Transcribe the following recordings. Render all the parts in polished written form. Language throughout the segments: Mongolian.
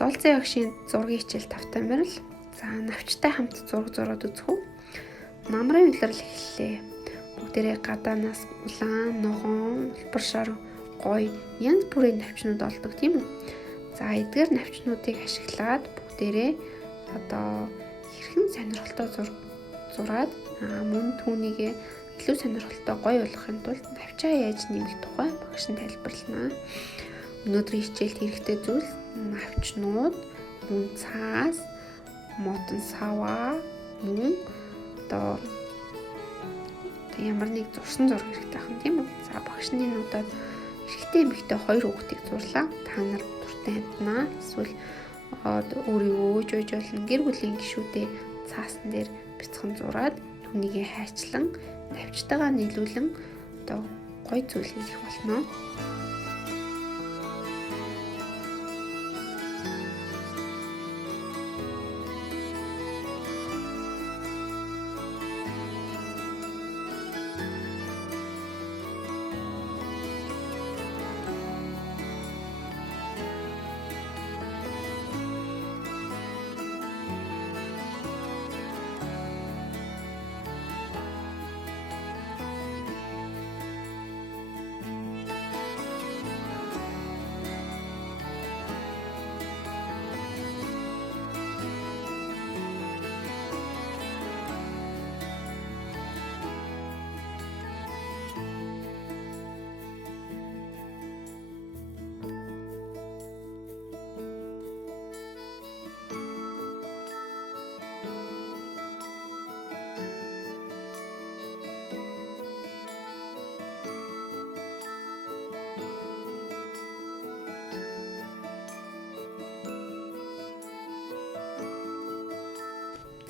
Золцын багшийн зургийн хичээл тавтамир л. За навчтай хамт зураг зураад үзэх үү. Намрын улирал эхэллээ. Бүгдээрээ гадаанаас улаан, ногоон, улбар шар, гоё янз бүрийн навчнууд олдог тийм үү. За эдгээр навчнуудыг ашиглаад бүгдээрээ одоо хэрхэн сонирхолтой зураад мөн түүнийгээ илүү сонирхолтой гоё болгохын тулд навчаа яаж нэмэх тухай багш нь тайлбарлана. Өнөөдрийн хичээлд хэрэгтэй зүйл навчнууд, мөн цаас, модон саваа, мөн одоо ямар нэг зурсан зураг хэрэгтэй ахын тийм үү. За багш нь энэ удаад эрэгтэй эмэгтэй хоёр хүүхдийг зурлаа. Та нар дуртай амтнаа эсвэл өөрийгөө өөж болно, гэр бүлийн гишүүдээ цаасан дээр бяцхан зураад түүнийгээ хайчлан навчтайгаа нийлүүлэн одоо гоё зүйл хийх болно.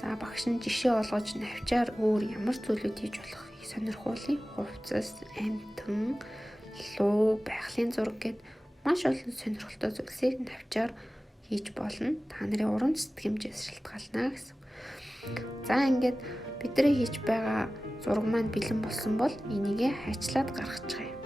За багш нь жишээ олгож навчаар өөр ямар зүйлүүд хийж болохыг сонирхуулъя. Хувцас, амтан, луу, байгалийн зураг гэд маш олон сонирхолтой зүйлсийг навчаар хийж болно. Та нарын урам сэтгэмжээс шалтгаална гэсэн. За ингээд бидний хийж байгаа зураг маань бэлэн болсон бол энийгээ хайчлаад гаргачихъя.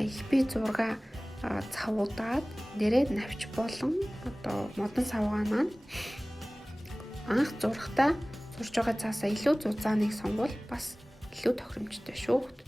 их бие зурга цавуудаад нэрээ навч болон одоо модон савгаа маань анх зурхтаа зурж байгаа цаасаа илүү зузааныг сонгвол бас илүү тохиромжтой шүү хүүхдүүд.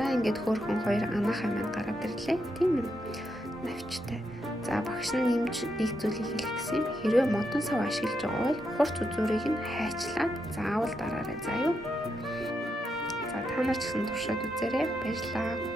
За ингээд хөөрхөн хоёр анаахай маань гараад ирлээ. Тийм үү? Навчтай. За багш нь нэмж нэг зүйлийг хэлэх гэсэн юм. Хэрвээ модон сав ашиглаж байгаа бол хурц үзүүрийг нь хайчлаад заавал дараарай заа юу. За та нар ч гэсэн туршаад үзээрэй. Баярлалаа.